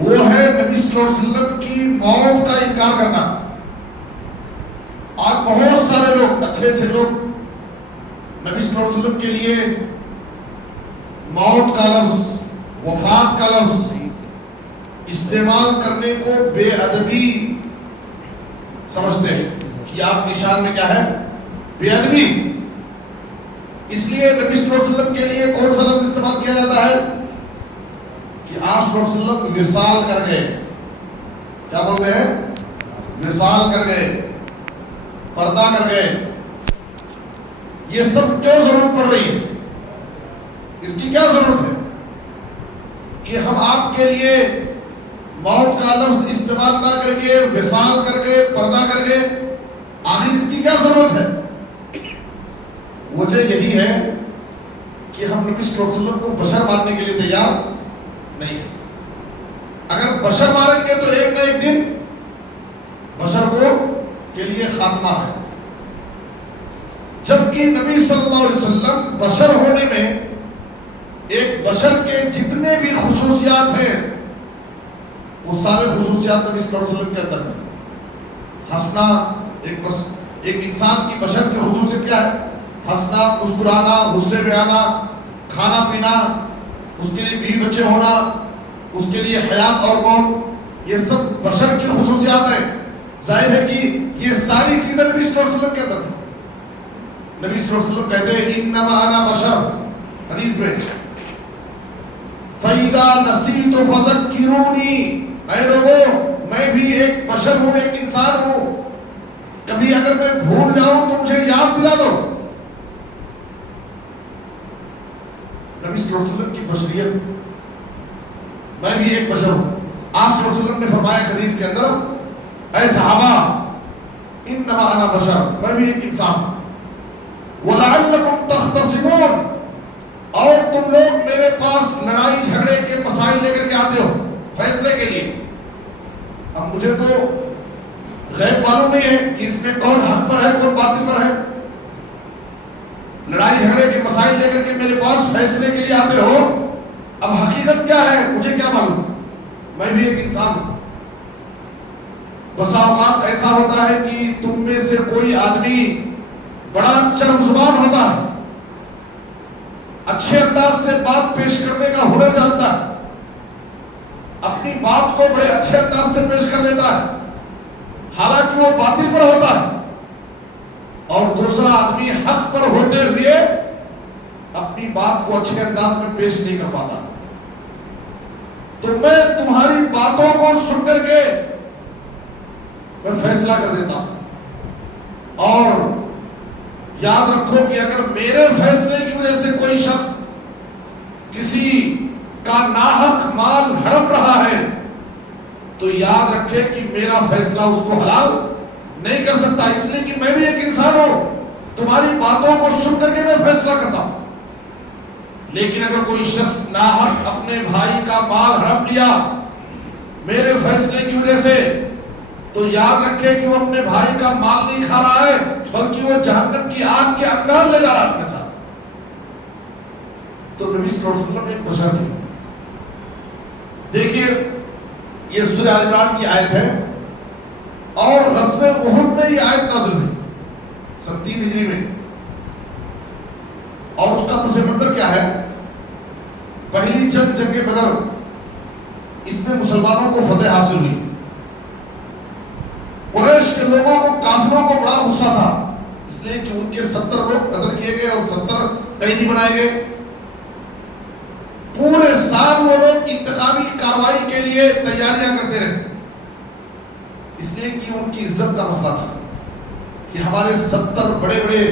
وہ ہے نبی صلی اللہ علیہ وسلم کی موت کا انکار کرنا۔ آج بہت سارے لوگ، اچھے اچھے لوگ نبی صلی اللہ علیہ وسلم کے لیے موت کا لفظ، وفات کا لفظ استعمال کرنے کو بے ادبی سمجھتے ہیں کہ آپ کی شان میں کیا ہے؟ بے ادبی۔ اس لیے نبی صلی اللہ علیہ وسلم کے لیے کون سا لفظ استعمال کیا جاتا ہے کہ آپ صلی اللہ علیہ وسلم وصال کر گئے۔ کیا بولتے ہیں؟ وصال کر گئے، پردہ کر گئے۔ یہ سب کیوں ضرورت پڑ رہی ہے؟ اس کی کیا ضرورت ہے کہ ہم آپ کے لیے موت کا لفظ استعمال نہ کر کے وصال کر کے پردہ کر کے؟ آخر اس کی کیا ضرورت ہے؟ وجہ یہی ہے کہ ہم نبی صلی اللہ علیہ وسلم کو بشر ماننے کے لیے تیار نہیں ہے۔ اگر بشر مانیں گے تو ایک نہ ایک دن بشر کو کے لیے خاتمہ ہے، جبکہ نبی صلی اللہ علیہ وسلم بشر ہونے میں ایک بشر کے جتنے بھی خصوصیات ہیں وہ سارے خصوصیات نبی صلی اللہ علیہ وسلم کے اندر تھے۔ ہنسنا، ایک انسان کی بشر کی خصوصیت کیا ہے؟ ہنسنا، مسکرانا، غصے میں آنا، کھانا پینا، اس کے لیے بیوی بچے ہونا، اس کے لیے حیات اور موت، یہ سب بشر کی خصوصیات ہیں۔ ظاہر ہے کہ یہ ساری چیزیں نبی صلی اللہ علیہ وسلم کے اندر تھیں۔ نبی صلی اللہ علیہ وسلم کہتے ہیں انما انا بشر، حدیث میں فَإِذَا نَسِيتُ فَذَكِّرُونِي، اے لوگوں میں بھی ایک بشر ہوں، ایک انسان ہوں، کبھی اگر میں بھول جاؤں تو مجھے یاد دلا دو۔ نبی صلی اللہ علیہ وسلم کی بشریت، میں بھی ایک بشر ہوں۔ آپ صلی اللہ علیہ وسلم نے فرمایا حدیث کے اندر، اے صحابہ انما انا بشر، میں بھی ایک انسان ہوں، وَلَعَلَّكُمْ تَخْتَصِمُونَ، اور تم لوگ میرے پاس لڑائی جھگڑے کے مسائل لے کر کے آتے ہو فیصلے کے لیے۔ اب مجھے تو غیب معلوم نہیں ہے کہ اس میں کون حق پر ہے کون باطل پر ہے۔ لڑائی جھگڑے کے مسائل لے کر کے میرے پاس فیصلے کے لیے آتے ہو، اب حقیقت کیا ہے مجھے کیا معلوم؟ میں بھی ایک انسان ہوں۔ بسا اوقات ایسا ہوتا ہے کہ تم میں سے کوئی آدمی بڑا چرم زبان ہوتا ہے، اچھے انداز سے بات پیش کرنے کا ہنر جانتا ہے، اپنی بات کو بڑے اچھے انداز سے پیش کر لیتا ہے، حالانکہ وہ باطل پر ہوتا ہے، اور دوسرا آدمی حق پر ہوتے ہوئے اپنی بات کو اچھے انداز میں پیش نہیں کر پاتا۔ تو میں تمہاری باتوں کو سن کر کے میں فیصلہ کر دیتا ہوں، اور یاد رکھو کہ اگر میرے فیصلے کی وجہ سے کوئی شخص کسی کا ناحق مال ہڑپ رہا ہے تو یاد رکھے کہ میرا فیصلہ اس کو حلال نہیں کر سکتا، اس لیے کہ میں بھی ایک انسان ہوں، تمہاری باتوں کو سن کر کے میں فیصلہ کرتا ہوں۔ لیکن اگر کوئی شخص ناحق اپنے بھائی کا مال ہڑپ لیا میرے فیصلے کی وجہ سے، تو یاد رکھے کہ وہ اپنے بھائی کا مال نہیں کھا رہا ہے بلکہ وہ جہنم کی آگ کے انگار لے جا رہا ہے اپنے ساتھ۔ تو نبی صلی اللہ علیہ وسلم ایک بشر تھے۔ دیکھیے یہ سورہ آل عمران کی آیت ہے، اور غزوہ احد میں یہ آیت نازل ہوئی 3 ہجری میں، اور اس کا پس منظر کیا ہے؟ پہلی جنگ بدر، اس میں مسلمانوں کو فتح حاصل ہوئی۔ قریش کے لوگوں کو، کافروں کو بڑا غصہ تھا، اس لیے کہ ان کے 70 لوگ قتل کیے گئے اور 70 قیدی بنائے گئے۔ پورے سال وہ لوگ انتقامی کارروائی کے لیے تیاریاں کرتے رہے، اس لیے کہ ان کی عزت کا مسئلہ تھا کہ ہمارے 70 بڑے بڑے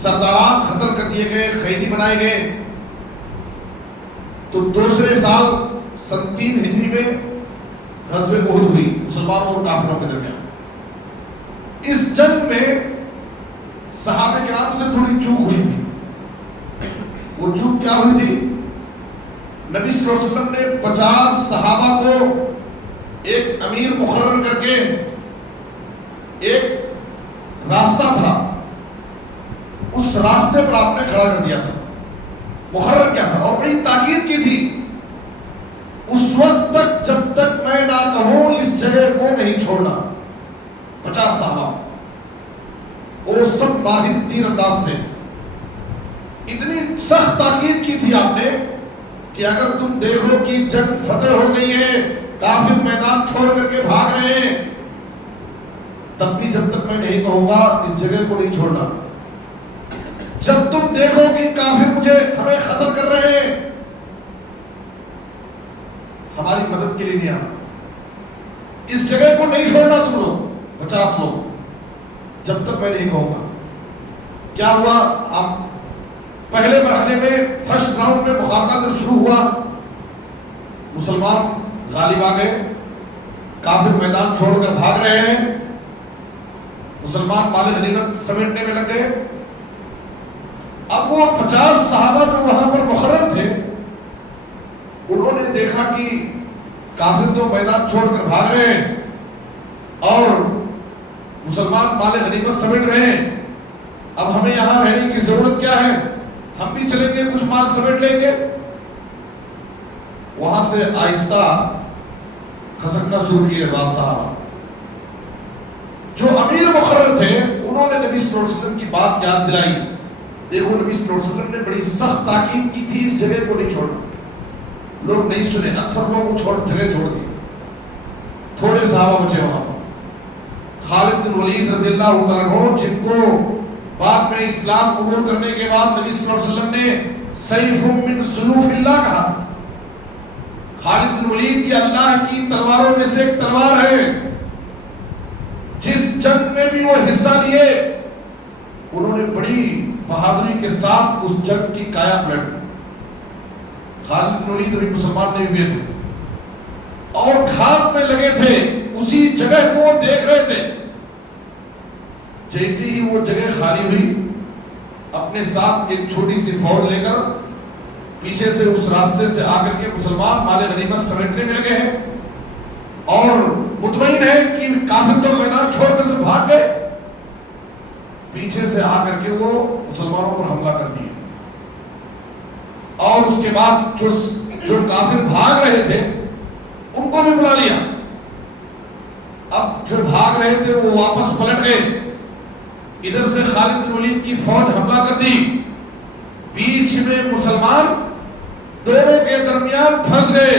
سرداران قتل کر دیے گئے، قیدی بنائے گئے۔ تو دوسرے سال 3 ہجری میں غزوہ احد ہوئی مسلمانوں اور کافروں کے درمیان۔ اس جنگ میں صحابہ کرام سے تھوڑی چوک ہوئی تھی۔ وہ چوک کیا ہوئی تھی؟ نبی صلی اللہ علیہ وسلم نے 50 صحابہ کو ایک امیر مقرر کر کے، ایک راستہ تھا اس راستے پر آپ نے کھڑا کر دیا تھا، مقرر کیا تھا، اور بڑی تاکید کی تھی اس وقت تک جب تک کہوں اس جگہ کو نہیں چھوڑنا. 50 صحابہ وہ سب ماہر تیر انداز تھے. اتنی سخت تاکید کی تھی آپ نے کہ اگر تم دیکھو کہ جنگ فتح ہو گئی ہے, کافر میدان چھوڑ کر کے بھاگ رہے ہیں, تب بھی جب تک میں نہیں کہوں گا اس جگہ کو نہیں چھوڑنا. جب تم دیکھو کہ کافر ہمیں قتل کر رہے ہیں, ہماری مدد کے لیے نہیں آنا, اس جگہ کو نہیں چھوڑنا تم لوگ 50 لوگ, جب تک میں نہیں کہوں گا. کیا ہوا؟ آپ پہلے مرحلے میں فرسٹ راؤنڈ میں مقابلہ جب شروع ہوا, مسلمان غالب آ گئے, کافر میدان چھوڑ کر بھاگ رہے ہیں, مسلمان مال غنیمت سمیٹنے میں لگ گئے. اب وہ 50 صحابہ جو وہاں پر مقرر تھے, انہوں نے دیکھا کہ کافر تو میدان چھوڑ کر بھاگ رہے ہیں اور مسلمان مال غنیمت سمیٹ رہے ہیں, اب ہمیں یہاں رہنے کی ضرورت کیا ہے, ہم بھی چلیں گے کچھ مال سمیٹ لیں گے. وہاں سے آہستہ کھسکنا شروع کیے بعض صحابہ. جو امیر مقرر تھے انہوں نے نبی صلی اللہ علیہ وسلم کی بات یاد دلائی. دیکھو نبی صلی اللہ علیہ وسلم نے بڑی سخت تاکید کی تھی اس جگہ کو نہیں چھوڑنا. لوگ نہیں سنے, اکثر لوگ جگہ چھوڑ دی. تھوڑے صحابہ بچے وہاں پر. خالد بن ولید رضی اللہ تعالیٰ عنہ, جن کو بعد میں اسلام قبول کرنے کے بعد نبی صلی اللہ علیہ وسلم نے سیف من سیوف اللہ کہا. خالد بن ولید یہ اللہ کی تلواروں میں سے ایک تلوار ہے. جس جنگ میں بھی وہ حصہ لیے انہوں نے بڑی بہادری کے ساتھ اس جنگ کی کایا پلٹ دی. خالد بن ولید ابھی مسلمان نہیں ہوئے تھے اور گھات میں لگے تھے, اسی جگہ کو وہ دیکھ رہے تھے. جیسی ہی وہ جگہ خالی ہوئی, اپنے ساتھ ایک چھوٹی سی فوج لے کر پیچھے سے اس راستے سے آ کر کے مسلمان مال غنیمت سمیٹنے میں لگے ہیں اور مطمئن ہے کہ کافر تو میدان چھوڑ کر سے بھاگ گئے. پیچھے سے آ کر کے وہ مسلمانوں پر حملہ کر دیے اور اس کے بعد جو کافر بھاگ رہے تھے ان کو بھی بلا لیا. اب جو بھاگ رہے تھے وہ واپس پلٹ گئے. ادھر سے خالد بن ولید کی فوج حملہ کر دی, بیچ میں مسلمان دونوں کے درمیان پھنس گئے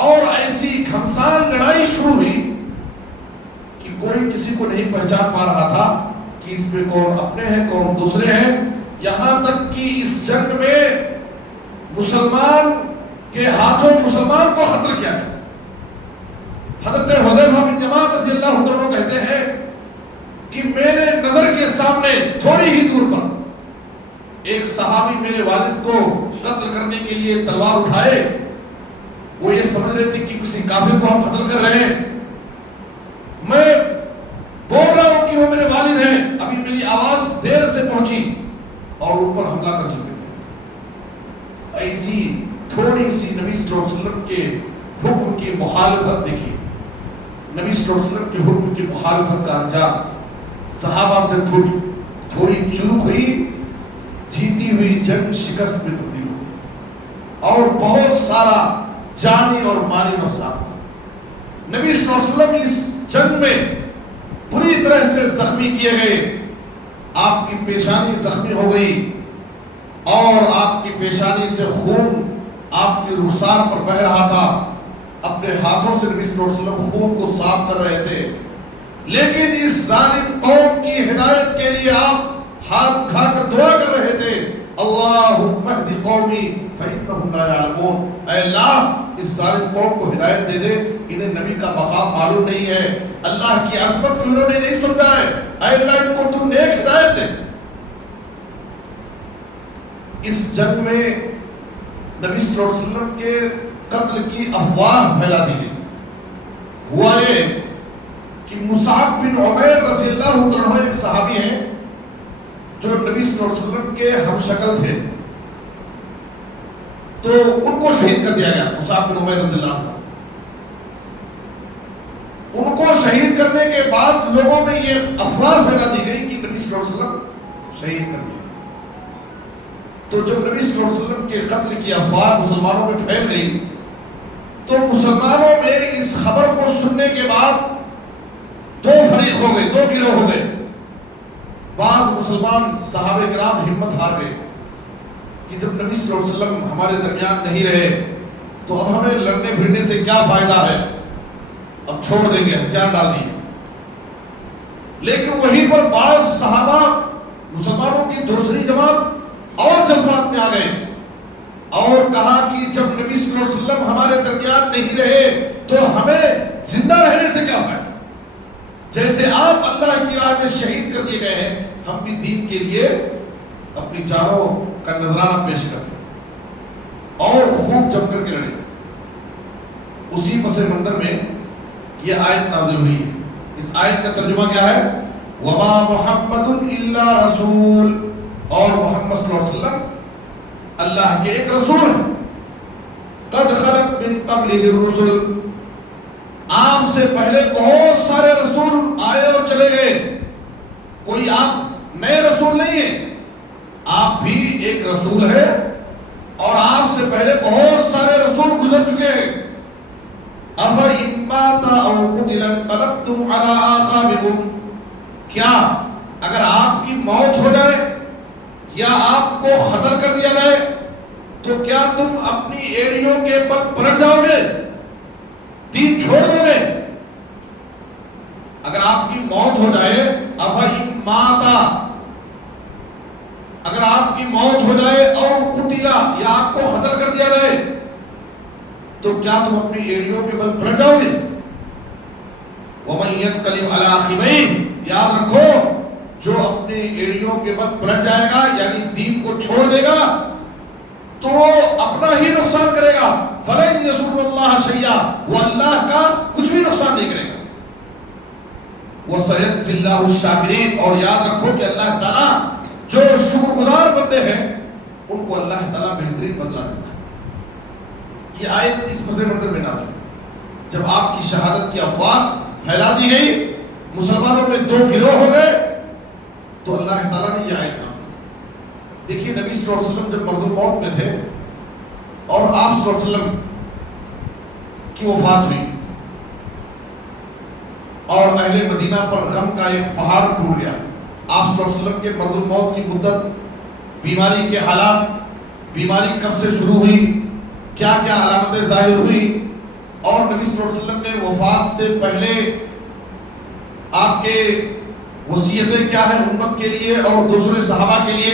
اور ایسی گھمسان لڑائی شروع ہوئی کہ کوئی کسی کو نہیں پہچان پا رہا تھا کہ اس میں کون اپنے ہیں کون دوسرے ہیں. یہاں تک کہ اس جنگ میں مسلمان کے ہاتھوں مسلمان کو قتل کیا گیا. حضرت حذیفہ بن یمان رضی اللہ عنہ کہتے ہیں کہ میرے نظر کے سامنے تھوڑی ہی دور پر ایک صحابی میرے والد کو قتل کرنے کے لیے تلوار اٹھائے. وہ یہ سمجھ رہے تھے کہ کسی کافر کو ہم قتل کر رہے ہیں. میں بول رہا ہوں کہ وہ میرے والد ہیں, ابھی میری آواز دیر سے پہنچی اور اوپر حملہ کر چکے تھے. ایسی تھوڑی سی نبی صلی اللہ علیہ وسلم کے حکم کی مخالفت دیکھی. نبی صلی اللہ علیہ وسلم کے حکم کی مخالفت کا انجام صحابہ سے تھوڑی چوک ہوئی, جیتی ہوئی جنگ شکست میں تبدیل ہوئی اور بہت سارا جانی اور مالی نقصان. نبی صلی اللہ علیہ وسلم اس جنگ میں بری طرح سے زخمی کیے گئے. آپ کی پیشانی زخمی ہو گئی اور آپ کی پیشانی سے خون آپ کی رخسار پر بہہ رہا تھا. اپنے ہاتھوں سے نبی صلی اللہ علیہ وسلم خون کو صاف کر رہے تھے, لیکن اس ظالم قوم کی ہدایت کے لیے آپ ہاتھ اٹھا کر دعا کر رہے تھے, اللہم اہد قومی فإنہم لا یعلمون. اے اللہ اس ظالم قوم کو ہدایت دے دے, انہیں نبی کا مقام معلوم نہیں ہے, اللہ کی عظمت کو انہوں نے نہیں سمجھا ہے, اے اللہ ان کو تو نیک ہدایت دے. اس جنگ میں نبی صلی اللہ علیہ وسلم کے قتل کی افواہ پھیلا دی گئی. ہوا یہ کہ مصعب بن عمیر رضی اللہ عنہ ایک صحابی ہیں جو نبی صلی اللہ علیہ وسلم کے ہم شکل تھے, تو ان کو شہید کر دیا گیا. مصعب بن عمیر رضی اللہ عنہ ان کو شہید کرنے کے بعد لوگوں میں یہ افواہ پھیلا دی گئی کہ نبی صلی اللہ علیہ وسلم شہید کر دیا. تو جب نبی صلی اللہ علیہ وسلم کے قتل کی افواہ مسلمانوں میں پھیل گئی تو مسلمانوں میں اس خبر کو سننے کے بعد دو فریق ہو گئے، دو گروہ ہو گئے۔ بعض مسلمان صحابہ کرام ہمت ہار گئے کہ جب نبی صلی اللہ علیہ وسلم ہمارے درمیان نہیں رہے تو اب ہمیں لڑنے پھرنے سے کیا فائدہ ہے، اب چھوڑ دیں گے، ہتھیار ڈال دیے۔ لیکن وہیں پر بعض صحابہ مسلمانوں کی دوسری جماعت اور جذبات میں آ گئے اور کہا کہ جب نبی صلی اللہ علیہ وسلم ہمارے درمیان نہیں رہے تو ہمیں زندہ رہنے سے کیا فائدہ، جیسے آپ اللہ کی راہ میں شہید کر دیے گئے ہیں، ہم بھی دین کے لیے اپنی جانوں کا نذرانہ پیش کریں اور خوب جم کر کے لڑیں۔ اسی پس منظر میں یہ آیت نازل ہوئی ہے۔ اس آیت کا ترجمہ کیا ہے؟ وَمَا مُحَمَّدٌ إِلَّا رَسُولٌ، اور محمد صلی اللہ علیہ وسلم اللہ کے ایک رسول ہیں۔ قَدْ خَلَتْ مِن قَبْلِهِ الرُّسُلُ، آپ سے پہلے بہت سارے رسول آئے اور چلے گئے، کوئی آپ نئے رسول نہیں ہیں، آپ بھی ایک رسول ہے اور آپ سے پہلے بہت سارے رسول گزر چکے ہیں۔ أَفَإِن مَاتَ أَوْ قُتِلَ انقلبتم عَلَىٰ أَعْقَابِكُمْ، کیا اگر آپ کی موت ہو جائے یا آپ کو قتل کر دیا جائے تو کیا تم اپنی ایڑیوں کے بل پلٹ جاؤ گے، دین چھوڑ دو گے؟ اگر آپ کی موت ہو جائے، أَفَإِن مَاتَ، اگر آپ کی موت ہو جائے، اور قتلا، یا آپ کو قتل کر دیا جائے تو کیا تم اپنی ایڑیوں کے بل پلٹ جاؤ گے؟ وَمَن يَنقَلِبْ عَلَىٰ عَقِبَيْهِ، یاد رکھو جو اپنے ایڑیوں کے بل پلٹ جائے گا یعنی دین کو چھوڑ دے گا تو وہ اپنا ہی نقصان کرے گا۔ فَلَن يَضُرَّ اللَّهَ شَيْئًا، وہ اللہ کا کچھ بھی نقصان نہیں کرے گا۔ وَسَيَجْزِي اللَّهُ الشَّاكِرِينَ، اور یاد رکھو کہ اللہ تعالیٰ جو شکر گزار بندے ہیں ان کو اللہ تعالیٰ بہترین بدلہ دیتا ہے۔ یہ آیت اس پس منظر میں نازل جب آپ کی شہادت کی افواہ پھیلا دی گئی، مسلمانوں میں دو گروہ ہو گئے، تو اللہ تعالیٰ نے یہ آیت نازل کی۔ دیکھیے نبی صلی اللہ علیہ وسلم جب مرض الموت میں تھے اور آپ صلی اللہ علیہ وسلم کی وفات ہوئی اور اہل مدینہ پر غم کا ایک پہاڑ ٹوٹ گیا، آپ صلی اللہ علیہ وسلم کے مرض الموت کی مدت، بیماری کے حالات، بیماری کب سے شروع ہوئی، کیا کیا علامتیں ظاہر ہوئی، اور نبی صلی اللہ علیہ وسلم نے وفات سے پہلے آپ کے وصیتیں کیا ہیں امت کے لیے اور دوسرے صحابہ کے لیے،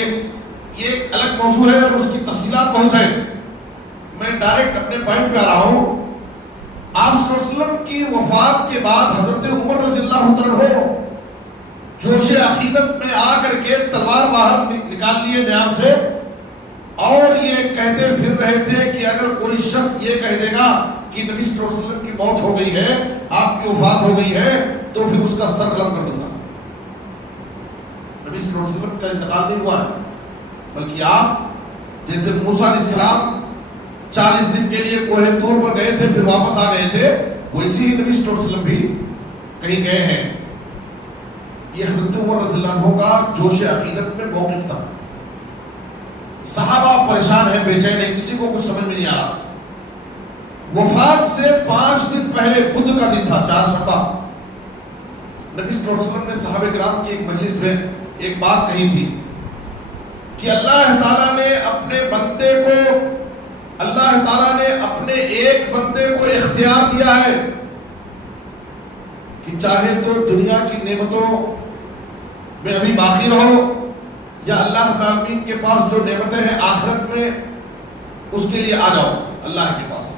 یہ ایک الگ موضوع ہے اور اس کی تفصیلات بہت ہیں۔ میں ڈائریکٹ اپنے پوائنٹ پہ آ رہا ہوں۔ آپ صلی اللہ علیہ وسلم کی وفات کے بعد حضرت عمر رضی اللہ عنہ جوش عقیدت میں آ کر کے تلوار باہر نکال لیے نیام سے اور یہ کہتے پھر رہے تھے کہ اگر کوئی شخص یہ کہہ دے گا کہ نبی صلی اللہ علیہ وسلم کی موت ہو گئی ہے، آپ کی وفات ہو گئی ہے، تو پھر اس کا سر قلم کر دوں گا۔ نبی صلی اللہ علیہ وسلم کا انتقال نہیں ہوا ہے، بلکہ آپ جیسے موسیٰ علیہ السلام 40 دن کے لیے کوہ طور پر گئے تھے پھر واپس آ گئے تھے، ویسے ہی نبی صلی اللہ علیہ وسلم بھی کہیں گئے ہیں۔ یہ حضرت عمر رضی اللہ عنہ کا جوش عقیدت میں موقف تھا۔ صحابہ پریشان ہیں، بے چین ہیں، کسی کو کچھ سمجھ میں نہیں آ رہا۔ وفات سے 5 دن پہلے بدھ کا دن تھا، 4 شعبہ، نبی صلی اللہ علیہ وسلم نے صحابہ کرام کی ایک مجلس میں ایک بات کہی تھی کہ اللہ تعالیٰ نے اپنے بندے کو، اللہ تعالیٰ نے اپنے ایک بندے کو اختیار دیا ہے کہ چاہے تو دنیا کی نعمتوں میں ابھی باقی رہو یا اللہ رب العالمین کے پاس جو نعمتیں ہیں آخرت میں اس کے لیے آ جاؤ اللہ کے پاس۔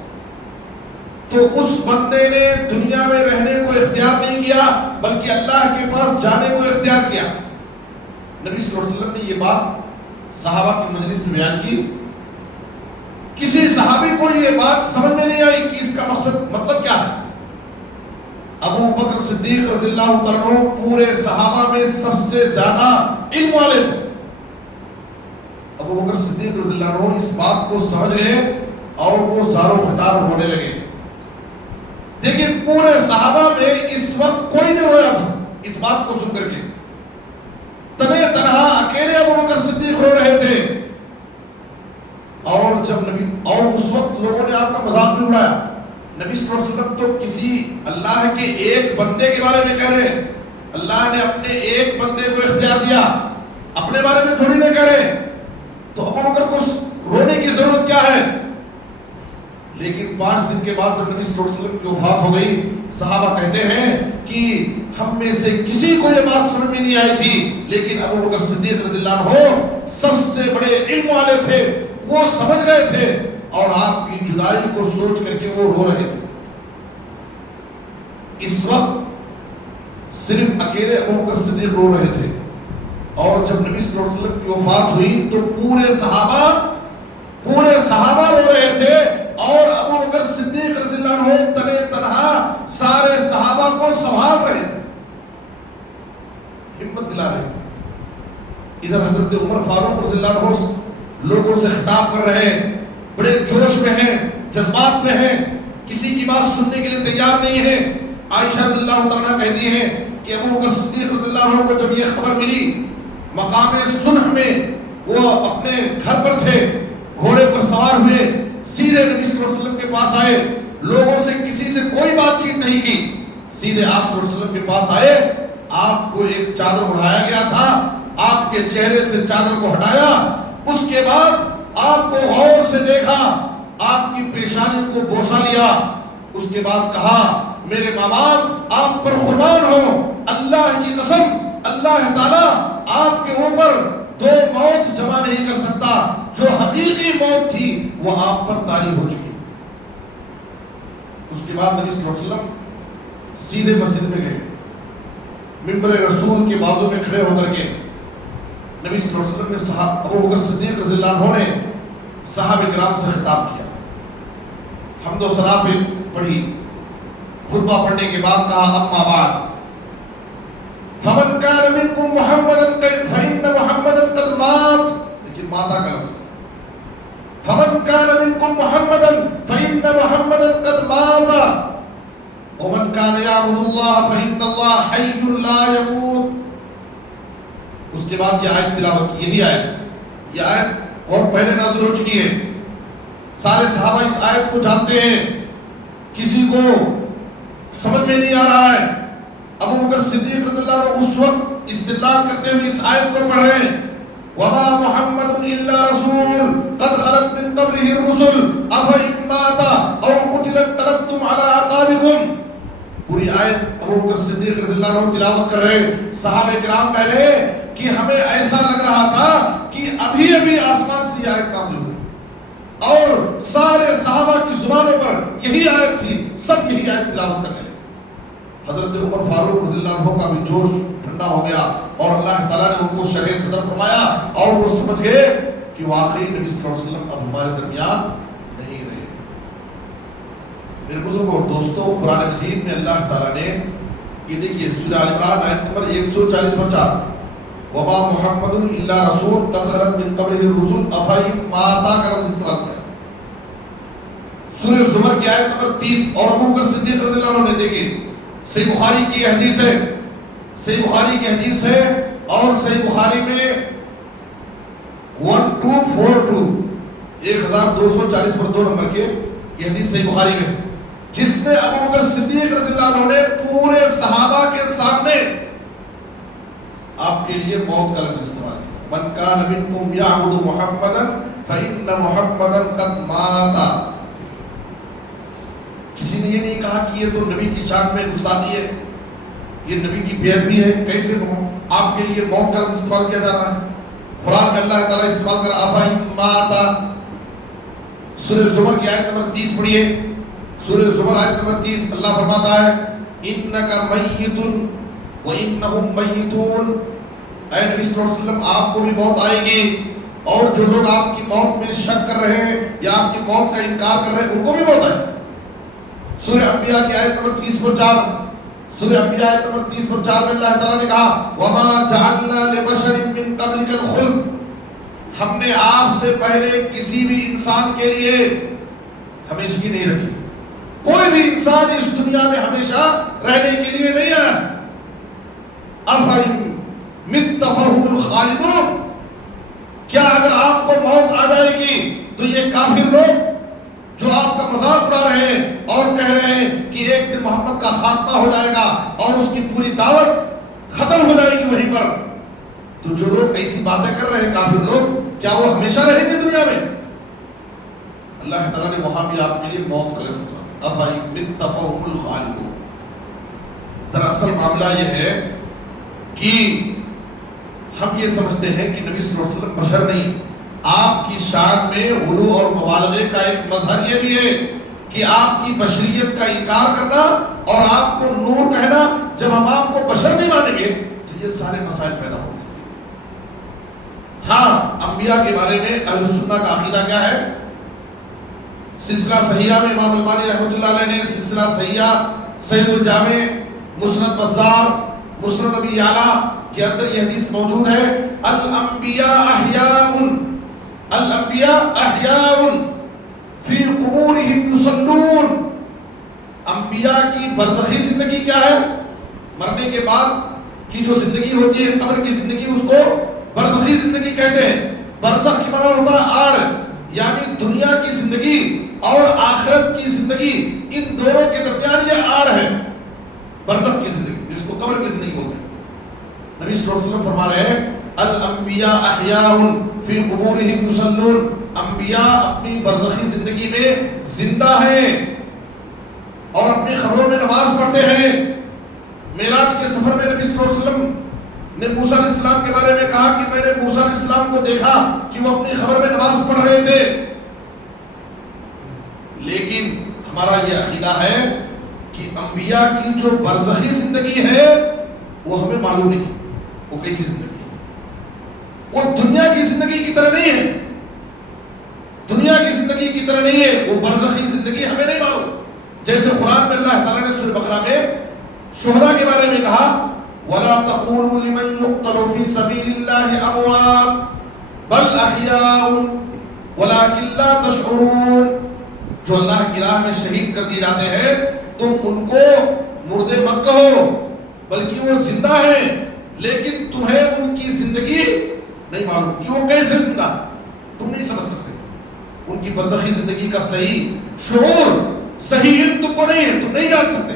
تو اس بندے نے دنیا میں رہنے کو اختیار نہیں کیا بلکہ اللہ کے پاس جانے کو اختیار کیا۔ نبی صلی اللہ علیہ وسلم نے یہ بات صحابہ کی مجلس میں بیان کی۔ کسی صحابی کو یہ بات سمجھ میں نہیں آئی کہ اس کا مطلب کیا ہے۔ ابو بکر صدیق رضی اللہ عنہ پورے صحابہ میں سب سے زیادہ علم والے تھے۔ ابو بکر صدیق رضی اللہ عنہ اس بات کو سمجھ گئے اور وہ زار و خطار ہونے لگے۔ لیکن پورے صحابہ میں اس وقت کوئی نہیں رویا تھا اس بات کو سن کر کے، تنہا تنہا اکیلے ابو بکر صدیق رو رہے تھے۔ اور جب نبی، اور اس وقت لوگوں نے آپ کا مذاق بھی اڑایا نبی صلی اللہ علیہ وسلم تو کسی اللہ کے ایک بندے کے بارے میں کہہ رہے ہیں. اللہ نے اپنے ایک بندے کو اختیار دیا, اپنے بارے میں تھوڑی نہ کہہ رہے. تو ابو بکر کو رونے کی ضرورت کیا ہے؟ لیکن 5 دن کے بعد جب نبی صلی اللہ علیہ وسلم کی وفات ہو گئی, صحابہ کہتے ہیں کہ ہم میں سے کسی کو یہ بات سمجھ میں نہیں آئی تھی, لیکن ابو بکر صدیق رضی اللہ عنہ سب سے بڑے علم والے تھے, وہ سمجھ گئے تھے اور آپ کی جدائی کو سوچ کر کے وہ رو رہے تھے. اس وقت صرف اکیلے ابو بکر صدیق رو رہے تھے, اور جب نبی صلی اللہ علیہ وسلم کی وفات ہوئی تو پورے صحابہ رو رہے تھے, اور ابو بکر صدیق رضی اللہ عنہ تنے تنہا سارے صحابہ کو سنبھال رہے تھے, ہمت دلا رہے تھے. ادھر حضرت عمر فاروق رضی اللہ عنہ لوگوں سے خطاب کر رہے ہیں, بڑے جوش میں ہیں, جذبات میں ہیں, کسی کی بات سننے کے لیے تیار نہیں ہیں. عائشہ رضی اللہ عنہا کہتی ہیں کہ ابو بکر صدیق رضی اللہ عنہ کو جب یہ خبر ملی, مقام صلح میں وہ اپنے گھر پر تھے, گھوڑے پر سوار ہوئے, سیدھے نبی صلی اللہ علیہ وسلم کے پاس آئے, لوگوں سے کسی سے کوئی بات چیت نہیں کی, سیدھے آپ صلی اللہ علیہ وسلم کے پاس آئے. آپ کو ایک چادر اڑایا گیا تھا, آپ کے چہرے سے چادر کو ہٹایا, اس کے بعد آپ کو غور سے دیکھا, آپ کی پیشانی کو بوسہ لیا, اس کے بعد کہا میرے ماں باپ آپ پر قربان ہو, اللہ کی قسم اللہ تعالیٰ آپ کے اوپر 2 موت جمع نہیں کر سکتا, جو حقیقی موت تھی وہ آپ پر طاری ہو چکی. اس کے بعد نبی صلی اللہ علیہ وسلم سیدھے مسجد میں گئے, منبر رسول کے بازو میں کھڑے ہو کر کے نبی صلی اللہ علیہ وسلم نے ابو بکر صدیق رضی اللہ عنہ نے صحابہ کرام سے خطاب کیا, حمد و ثنا پڑھی, خطبہ پڑھنے کے بعد کہا اما بعد فمن كان منكم محمدا فإن محمدا قد مات, لیکن ماتا کا لفظ, فمن كان منكم محمدا فإن محمدا قد مات ومن كان يعبد الله فإن الله حي لا يموت. اس کے بعد یہ آیت تلاوت کی, یہ آیت اور پہلے نازل ہو چکی ہے, سارے صحابہ اس آیت کو جانتے ہیں, کسی کو سمجھ میں نہیں آ رہا ہے. ابو بکر صدیق رضی اللہ عنہ اس وقت استدلال کرتے ہوئے اس آیت کو پڑھ رہے ہیں, وَمَا مُحَمَّدٌ إِلَّا رَسُولٌ قَدْ خَلَتْ مِن قَبْلِهِ الرُّسُلُ أَفَإِن مَّاتَ أَوْ قُتِلَ انقلبتم عَلَىٰ أَعْقَابِكُمْ. پوری آیت ابو بکر صدیق رضی اللہ عنہ تلاوت کر رہے ہیں. صحابہ کرام کہہ رہے ہیں کہ ہمیں ایسا لگ رہا تھا کہ ابھی ابھی آسمان سے آیت نازل ہوئی, اور سارے صحابہ کی زبانوں پر یہی آیت تھی, سب یہی آیت تلاوت کر رہے ہیں. حضرت عمر فاروق رضی اللہ عنہ کا بھی جوش ٹھنڈا ہو گیا, اور اللہ تعالیٰ نے ان کو شرح صدر فرمایا, اور وہ سمجھ گئے کہ واقعی نبی صلی اللہ علیہ وسلم اب ہمارے درمیان نہیں رہے. میرے بزرگوں اور دوستوں, قرآن مجید میں اللہ تعالیٰ نے یہ دیکھیے سورہ آل عمران آیت نمبر 140 وما محمد الا رسول قد خلت من قبلہ الرسل افإن مات کا لفظ استعمال کیا. سورہ زمر کی آیت نمبر 30, اور ابو بکر صدیق رضی اللہ عنہ نے دیکھیں, صحیح بخاری کی حدیث ہے, صحیح بخاری کی حدیث ہے, اور صحیح بخاری میں 1242 1240 پر 2 نمبر کے یہ حدیث صحیح بخاری میں, جس میں ابو بکر صدیق رضی اللہ عنہ نے پورے صحابہ کے سامنے آپ کے لیے موت کا لفظ استعمال کیا. من کان منکم یعبد محمدا فإن محمدا قد مات. کسی نے یہ نہیں کہا کہ یہ تو نبی کی شان میں گستاخی ہے, یہ نبی کی بے ادبی ہے, کیسے آپ کے لیے موت کا لفظ استعمال کیا جا رہا ہے. قرآن میں اللہ تعالیٰ استعمال کر افإن مات. سورہ زمر کی آیت نمبر 30 پڑھیے, سورہ زمر آیت نمبر 30, اللہ فرماتا ہے انک میت وانہم میتون. اے نبی صلی اللہ علیہ وسلم آپ کو بھی موت آئے گی, اور جو لوگ آپ کی موت میں شک کر رہے ہیں یا آپ کی موت کا انکار کر رہے ہیں ان کو بھی موت آئے گی. سورہ انبیاء کی آیت نمبر 30 پر 4, سورہ انبیاء آیت نمبر 30 پر 4 میں اللہ تعالیٰ نے کہا وَمَا جَعَلْنَا لِبَشَرٍ مِّن قَبْلِكَ الْخُلْدَ. ہم نے آپ سے پہلے کسی بھی انسان کے لیے ہمیشگی نہیں رکھی. کوئی بھی انسان اس دنیا میں ہمیشہ رہنے کے لیے نہیں ہے. أَفَإِن مِتَّ فَهُمُ الْخَالِدُونَ. کیا اگر آپ کو موت آ جائے گی تو یہ کافر لوگ جو آپ کا مذاق اڑا رہے ہیں اور کہہ رہے ہیں کہ ایک دن محمد کا خاتمہ ہو جائے گا اور اس کی پوری دعوت ختم ہو جائے گی وہیں پر، تو جو لوگ ایسی باتیں کر رہے ہیں کافر لوگ، کیا وہ ہمیشہ رہیں گے دنیا میں؟ اللہ تعالیٰ نے وہاں بھی آپ کے لیے موت کا لفظ کہا، افَإِن مِتَّ فَهُمُ الْخَالِدُونَ۔ دراصل معاملہ یہ ہے کہ ہم یہ سمجھتے ہیں کہ نبی صلی اللہ علیہ وسلم بشر نہیں، آپ کی شان میں غلو اور مبالغے کا ایک مظہر یہ بھی ہے کہ آپ کی بشریت کا انکار کرنا اور آپ کو نور کہنا، جب ہم آپ کو بشر نہیں مانیں گے تو یہ سارے مسائل پیدا ہوں گے۔ ہاں، انبیاء کے بارے میں اہل سنہ کا عقیدہ کیا ہے؟ سلسلہ صحیحہ میں امام البانی رحمۃ اللہ علیہ نے سلسلہ صحیحہ، صحیح الجامع، مسند بزار، مسند ابی یعلا کے اندر یہ حدیث موجود ہے، الانبیاء احیاء فی قبورہم یصلون۔ انبیاء کی برزخی زندگی کیا ہے؟ مرنے کے بعد کی جو زندگی ہوتی ہے، قبر کی زندگی، اس کو برزخی زندگی کہتے ہیں۔ برزخ کی معنی ہوتا ہے آڑ، یعنی دنیا کی زندگی اور آخرت کی زندگی، ان دونوں کے درمیان یہ آڑ ہے، برزخ کی زندگی، جس کو قبر کی زندگی بولتے ہیں۔ نبی صلی اللہ علیہ وسلم فرما رہے ہیں الانبیاء احیاء فی قبورہم یصلون، انبیاء اپنی برزخی زندگی میں زندہ ہیں اور اپنی قبروں میں نماز پڑھتے ہیں۔ معراج کے سفر میں نبی صلی اللہ علیہ وسلم نے موسیٰ علیہ السلام کے بارے میں کہا کہ میں نے موسیٰ علیہ السلام کو دیکھا کہ وہ اپنی قبر میں نماز پڑھ رہے تھے۔ لیکن ہمارا یہ عقیدہ ہے کہ انبیاء کی جو برزخی زندگی ہے وہ ہمیں معلوم نہیں، وہ کیسی زندگی ہے، وہ دنیا کی زندگی کی طرح نہیں ہے، دنیا کی زندگی کی طرح نہیں ہے، وہ برزخی زندگی ہمیں نہیں معلوم۔ جیسے قرآن میں اللہ تعالیٰ نے سورہ بقرہ میں شہداء کے بارے میں کہا وَلَا تَقُولُوا لِمَنْ يُقْتَلُ فِي سَبِيلِ اللَّهِ أَمْوَاتٌ بَلْ أَحْيَاءٌ وَلَكِنْ لَا تَشْعُرُونَ۔ جو اللہ کی راہ میں شہید کر دیے جاتے ہیں تم ان کو مردے مت کہو، بلکہ وہ زندہ ہیں، لیکن تمہیں ان کی زندگی نہیں معلوم کہ وہ کیسے زندہ، تم نہیں سمجھ سکتے ان کی برزخی زندگی کا صحیح شعور، صحیح علم تم کو نہیں ہے، تم نہیں جان سکتے،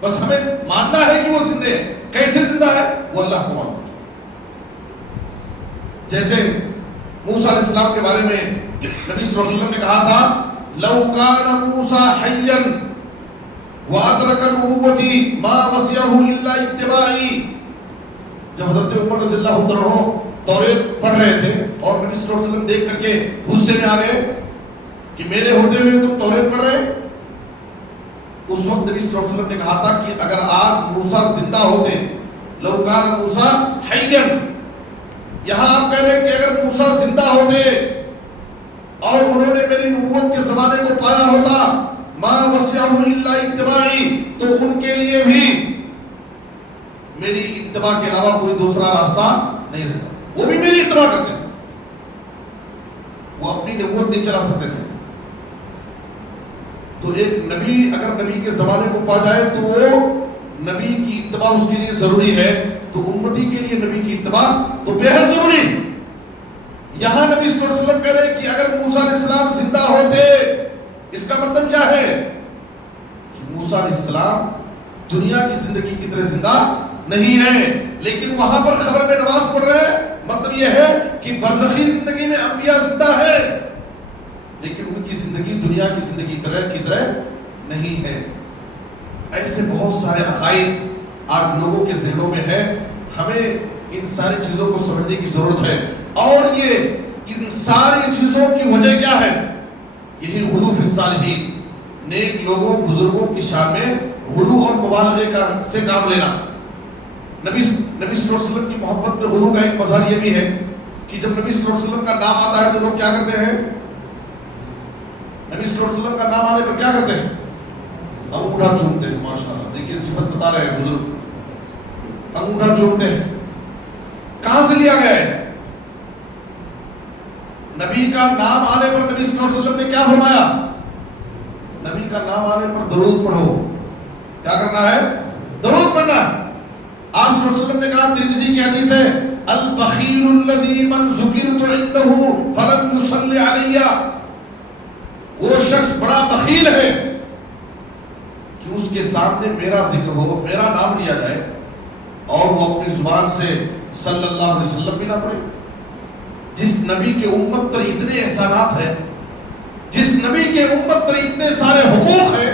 بس ہمیں ماننا ہے کہ وہ زندہ ہے، کیسے زندہ ہے وہ اللہ کو معلوم۔ جیسے موسیٰ علیہ السلام کے بارے میں نبی صلی اللہ علیہ وسلم نے کہا تھا لو کان موسیٰ حیا وادرک نبوتی ما وسعہ الا اتباعی۔ جب حضرت عمر رضی اللہ عنہ توریت پڑھ رہے تھے اور نبی صلی اللہ علیہ وسلم دیکھ کر کے غصے میں آ گئے کہ میرے ہوتے ہوئے تم توریت پڑھ رہے، اس وقت نبی صلی اللہ علیہ وسلم نے کہا تھا کہ اگر آج موسیٰ زندہ ہوتے، لو کان موسیٰ حیا، یہاں آپ کہہ رہے ہیں کہ اگر موسیٰ زندہ ہوتے اور انہوں نے میری نبوت کے زمانے کو پایا ہوتا ما وسعہ الا اتباعی، تو ان کے لیے بھی میری اتباع کے علاوہ کوئی دوسرا راستہ نہیں رہتا، وہ بھی میری اتباع کرتے تھے، وہ اپنی نبوت نہیں چلا سکتے تھے۔ تو ایک نبی اگر نبی کے زمانے کو پا جائے تو وہ نبی کی اتباع اس کے لیے ضروری ہے، تو امتی کے لیے نبی کی اتباع تو بے حد ضروری ہے۔ یہاں نبی صلی اللہ علیہ وسلم کہہ رہے ہیں کہ اگر موسیٰ علیہ السلام زندہ ہوتے، اس کا مطلب کیا ہے کہ موسیٰ علیہ السلام دنیا کی زندگی کی طرح زندہ نہیں ہے، لیکن وہاں پر قبر میں نماز پڑھ رہے ہیں، مطلب یہ ہے کہ برزخی زندگی میں انبیاء زندہ ہے، لیکن ان کی زندگی دنیا کی زندگی کی طرح نہیں ہے۔ ایسے بہت سارے عقائد آج لوگوں کے ذہنوں میں ہے، ہمیں ان ساری چیزوں کو سمجھنے کی ضرورت ہے، اور یہ ان ساری چیزوں کی وجہ کیا ہے؟ یہی غلو فی الصالحین، نیک لوگوں بزرگوں کی شان میں غلو اور مبالغے سے کام لینا۔ نبی صلی اللہ علیہ وسلم کی محبت میں غلو کا ایک مظہر یہ بھی ہے کہ جب نبی صلی اللہ علیہ وسلم کا نام آتا ہے تو لوگ کیا کرتے ہیں؟ نبی صلی اللہ علیہ وسلم کا نام آنے پر کیا کرتے ہیں؟ انگوٹھا چومتے ہیں۔ ماشاءاللہ، دیکھیے صفت بتا رہے ہیں بزرگ، انگوٹھا چومتے ہیں۔ کہاں سے لیا گیا ہے؟ نبی کا نام آنے پر نبی صلی اللہ علیہ وسلم نے کیا فرمایا؟ نبی کا نام آنے پر درود پڑھو۔ کیا کرنا ہے؟ درود پڑھنا ہے۔ آپ صلی اللہ علیہ وسلم نے کہا، ترمذی کی حدیث ہے، البخیل الذی من ذکرت عنده فلم یصلی علی، وہ شخص بڑا بخیل ہے کہ اس کے سامنے میرا ذکر ہو، میرا نام لیا جائے اور وہ اپنی زبان سے صلی اللہ علیہ وسلم بھی نہ پڑھے؟ جس نبی کے امت پر اتنے احسانات ہیں، جس نبی کے امت پر اتنے سارے حقوق ہیں،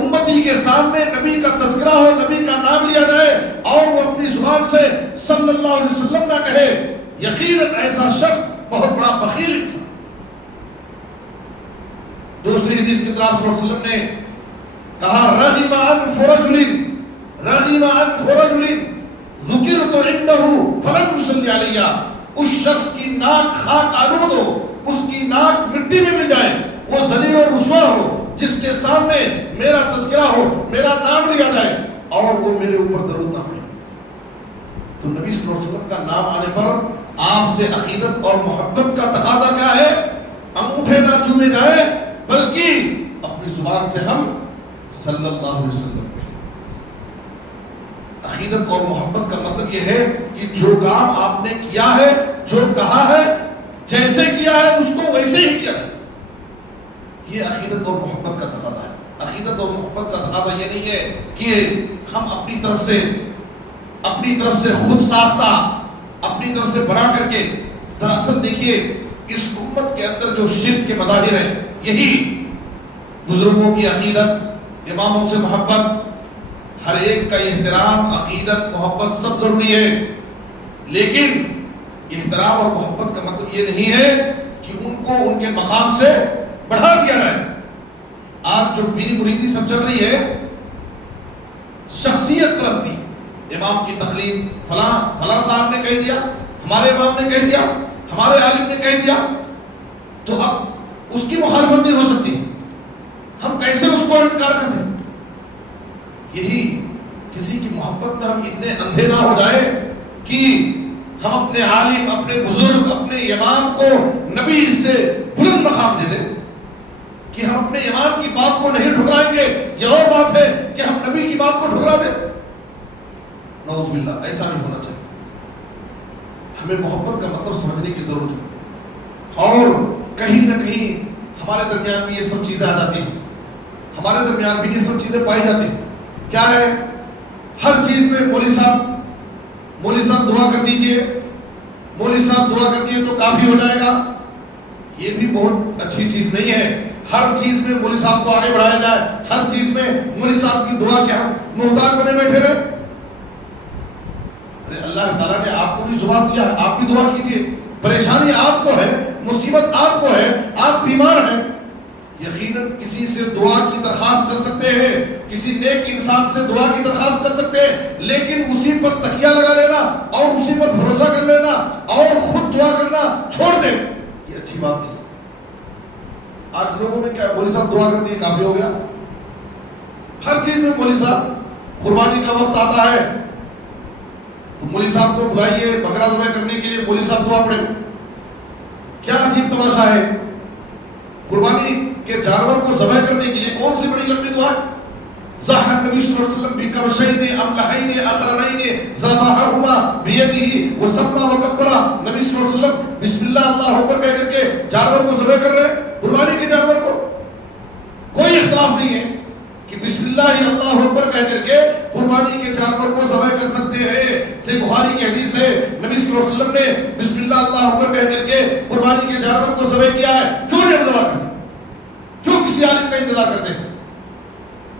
امتی کے سامنے نبی کا تذکرہ ہو، نبی کا نام لیا جائے اور وہ اپنی زبان سے صلی اللہ علیہ وسلم نہ کہے، یقیناً ایسا شخص بہت بڑا بخیل انسان۔ دوسری حدیث کی طرف صلی اللہ علیہ وسلم نے کہا رغم انف رجل ذکرت عنده فلم يصلی علی، اس شخص کی ناک خاک آلود ہو، اس کی ناک مٹی میں مل جائے، وہ ذلیل و رسوا ہو، جس کے سامنے میرا تذکرہ ہو، میرا نام لیا جائے اور وہ میرے اوپر درود نہ پڑھے۔ تو نبی صلی اللہ علیہ وسلم کا نام آنے پر آپ سے عقیدت اور محبت کا تقاضا کیا ہے؟ انگوٹھے نہ چومے جائیں بلکہ اپنی زبان سے ہم صلی اللہ علیہ وسلم پڑھیں۔ عقیدت اور محبت کا مطلب یہ ہے کہ جو کام آپ نے کیا ہے، جو کہا ہے، جیسے کیا ہے اس کو ویسے ہی کیا ہے۔ یہ عقیدت اور محبت کا تقاضا ہے۔ عقیدت اور محبت کا تقاضا یہ نہیں ہے کہ ہم اپنی طرف سے خود ساختہ، اپنی طرف سے بنا کر کے۔ دراصل دیکھیے اس امت کے اندر جو شرک کے مظاہر ہیں، یہی بزرگوں کی عقیدت، اماموں سے محبت، ہر ایک کا احترام، عقیدت، محبت سب ضروری ہے، لیکن احترام اور محبت کا مطلب یہ نہیں ہے کہ ان کو ان کے مقام سے بڑھا دیا جائے۔ آج جو پیری مریدی سب چل رہی ہے، شخصیت پرستی، امام کی تقلید، فلاں صاحب نے کہہ دیا، ہمارے امام نے کہہ دیا، ہمارے عالم نے کہہ دیا، تو اب اس کی مخالفت نہیں ہو سکتی، ہم کیسے اس کو انکار کرتے ہیں؟ یہی کسی کی محبت میں ہم اتنے اندھے نہ ہو جائے کہ ہم اپنے عالم، اپنے بزرگ، اپنے امام کو نبی سے بلند مقام دے دیں کہ ہم اپنے امام کی بات کو نہیں ٹھکرائیں گے۔ یہ اور بات ہے کہ ہم نبی کی بات کو ٹھکرا دیں، نعوذ باللہ، ایسا نہیں ہونا چاہیے۔ ہمیں محبت کا مطلب سمجھنے کی ضرورت ہے، اور کہیں نہ کہیں ہمارے درمیان بھی یہ سب چیزیں آ جاتی ہیں، ہمارے درمیان بھی یہ سب چیزیں پائی جاتی ہیں۔ کیا ہے؟ ہر چیز میں مولوی صاحب دعا کر دیجئے، مولوی صاحب دعا کر دیے تو کافی ہو جائے گا۔ یہ بھی بہت اچھی چیز نہیں ہے۔ ہر چیز میں مولوی صاحب کو آگے بڑھایا جائے، ہر چیز میں مولوی صاحب کی دعا کے ہم محتاج بنے بیٹھے رہے۔ ارے اللہ تعالیٰ نے آپ کو بھی زبان دیا ہے، آپ بھی دعا کیجئے۔ پریشانی آپ کو ہے، مصیبت آپ کو ہے، آپ بیمار ہیں، یقیناً کسی سے دعا کی درخواست کر سکتے ہیں، کسی نیک انسان سے دعا کی درخواست کر سکتے ہیں، لیکن اسی پر تکیہ لگا لینا اور اسی پر بھروسہ کر لینا اور خود دعا کرنا چھوڑ دیں، یہ اچھی بات نہیں۔ آج لوگوں نے کیا، مولوی صاحب دعا کر دیے کافی ہو گیا، ہر چیز میں مولوی صاحب، قربانی کا وقت آتا ہے تو مولوی صاحب کو بلائیے بکرا ذبح کرنے کے لیے، مولوی صاحب دعا پڑھیں۔ کیا عجیب تماشا ہے، قربانی کے جانور کو ذبح کرنے کے لیے کون سی بڑی لمبی دعا ہے؟ ذبح النبی صلی اللہ علیہ وسلم بکبشین املحین اقرنین ذبحہما بیدہ وسمى وکبر۔ نبی صلی اللہ علیہ وسلم بسم اللہ اللہ اکبر کہہ کر کے جانور کو ذبح کر رہے ہیں، قربانی کے جانور کو۔ کوئی اختلاف نہیں ہے کہ بسم اللہ اللہ اکبر کہہ کر کے قربانی کے جانور کو ذبح کر سکتے ہیں۔ صحیح بخاری کی حدیث ہے، نبی صلی اللہ علیہ وسلم نے بسم اللہ اللہ اکبر کہہ کر کے قربانی کے جانور کو ذبح کیا ہے۔ کیوں نہیں ذبح کرتے؟ کیوں کسی عالم کا انتظار کرتے ہیں؟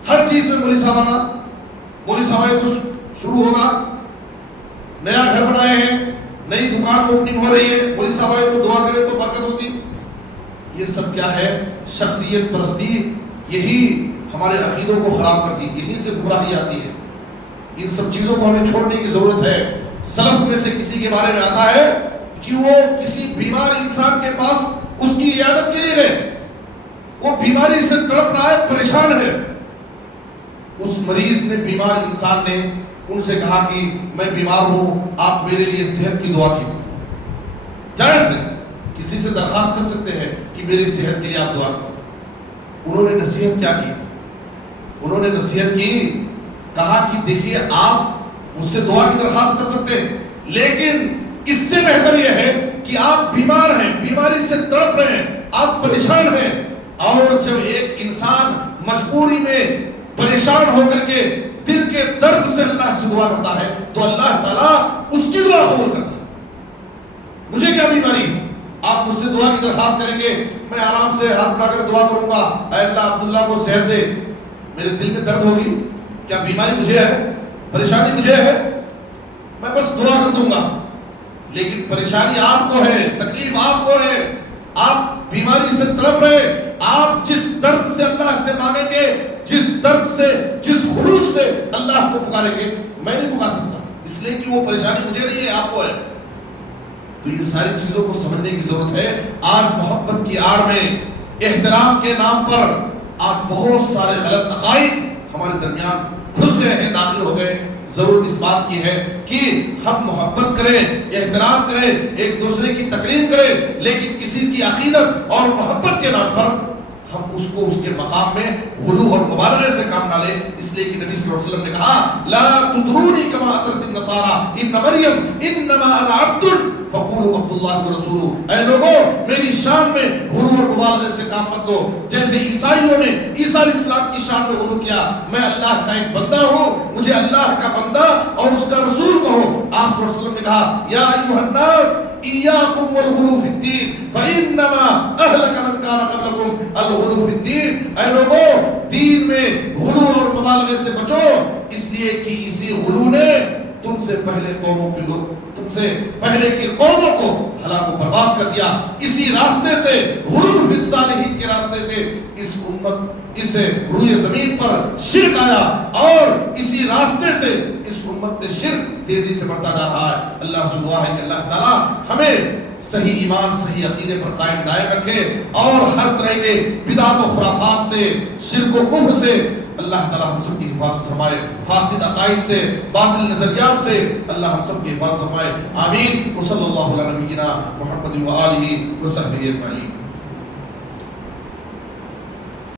ہر چیز میں مولوی صاحب آنا، مولوی صاحب آئے تو شروع ہوگا، نیا گھر بنائے ہیں، نئی دکان اوپننگ ہو رہی ہے، مولوی صاحب آئے تو دعا کرے تو برکت ہوتی۔ یہ سب کیا ہے؟ شخصیت پرستی۔ یہی ہمارے عقیدوں کو خراب کرتی، یہیں سے گمراہی آتی ہے۔ ان سب چیزوں کو ہمیں چھوڑنے کی ضرورت ہے۔ سلف میں سے کسی کے بارے میں آتا ہے کہ وہ کسی بیمار انسان کے پاس اس کی عیادت کے لیے گئے، وہ بیماری سے تڑپ رہا ہے، پریشان ہے۔ اس مریض نے، بیمار انسان نے ان سے کہا کہ میں بیمار ہوں، آپ میرے لیے صحت کی دعا کیجیے۔ جائز ہے، کسی سے درخواست کر سکتے ہیں کہ میری صحت کے لیے آپ دعا کیجیے۔ انہوں نے نصیحت کیا کی؟ انہوں نے نصیحت کی، کہا کہ دیکھیے آپ مجھ سے دعا کی درخواست کر سکتے ہیں، لیکن اس سے بہتر یہ ہے کہ آپ بیمار ہیں، بیماری سے تڑپ رہے ہیں، آپ پریشان ہیں، اور جب ایک انسان مجبوری میں پریشان ہو کر کے دل کے درد سے اللہ سے دعا کرتا ہے تو اللہ تعالیٰ اس کی دعا قبول کرتا ہے. مجھے کیا بیماری، آپ مجھ سے دعا کی درخواست کریں گے، میں آرام سے ہاتھ اٹھا کر دعا کروں گا اے اللہ عبداللہ کو صحت دے، میرے دل میں درد ہوگی، کیا بیماری مجھے ہے، پریشانی مجھے ہے، میں بس دعا کر دوں گا. لیکن پریشانی آپ کو ہے، تکلیف آپ کو ہے، آپ بیماری سے تڑپ رہے، آپ جس درد سے اللہ سے مانگیں گے، جس درد سے، جس خروج سے اللہ کو پکاریں گے، میں نہیں پکار سکتا، اس لیے کہ وہ پریشانی مجھے نہیں ہے، آپ کو ہے. تو یہ ساری چیزوں کو سمجھنے کی ضرورت ہے. آج محبت کی آڑ میں، احترام کے نام پر آج بہت سارے غلط عقائد ہمارے درمیان گھس گئے ہیں، داخل ہو گئے. ضرورت اس بات کی ہے کہ ہم محبت کریں، احترام کریں، ایک دوسرے کی تکریم کریں، لیکن کسی کی عقیدت اور محبت کے نام پر ہم اس کو اس کے مقام میں غلو اور مبالغے سے کام نہ لیں. اس لیے کہ نبی صلی اللہ علیہ وسلم نے کہا لا تطرونی کما اطرت النصارى ابن مریم انما انا عبد فقولوا عبد اللہ ورسولہ. اے لوگوں، میری شان میں غلو اور مبالغے سے کام مت لو، جیسے عیسائیوں نے عیسیٰ علیہ السلام کی شان میں غلو کیا. میں اللہ کا ایک بندہ ہوں، مجھے اللہ کا بندہ اور اس کا رسول کہو. آپ صلی اللہ علیہ وسلم نے کہا یا ایھا الناس ایاکم والغلو فی الدین فانما اہلک من کان قبلکم الغلو فی الدین. اے لوگوں، دین میں غلو اور مبالغے سے بچو، اس لیے کہ اسی غلو نے تم سے پہلے قوموں کے لوگ، تم سے پہلے کی قوموں کو ہلاک و برباد کر دیا. اسی راستے سے، غلو فی الصالحین کے راستے سے اس امت، اس روئے زمین پر شرک آیا، اور اسی راستے سے اس امت میں شرک تیزی سے بڑھتا جا رہا ہے. اللہ سے دعا ہے کہ اللہ تعالیٰ ہمیں صحیح ایمان، صحیح عقیدے پر قائم دائم رکھے، اور ہر طرح کے بدعت و خرافات سے، شرک و کفر سے اللہ تعالیٰ ہم سب کی حفاظت فرمائے. فاسد عقائد سے، باطل نظریات سے اللہ ہم سب کی حفاظت فرمائے. آمین. وصلی اللہ علی نبینا محمد و آلہ وصحبہ اجمعین.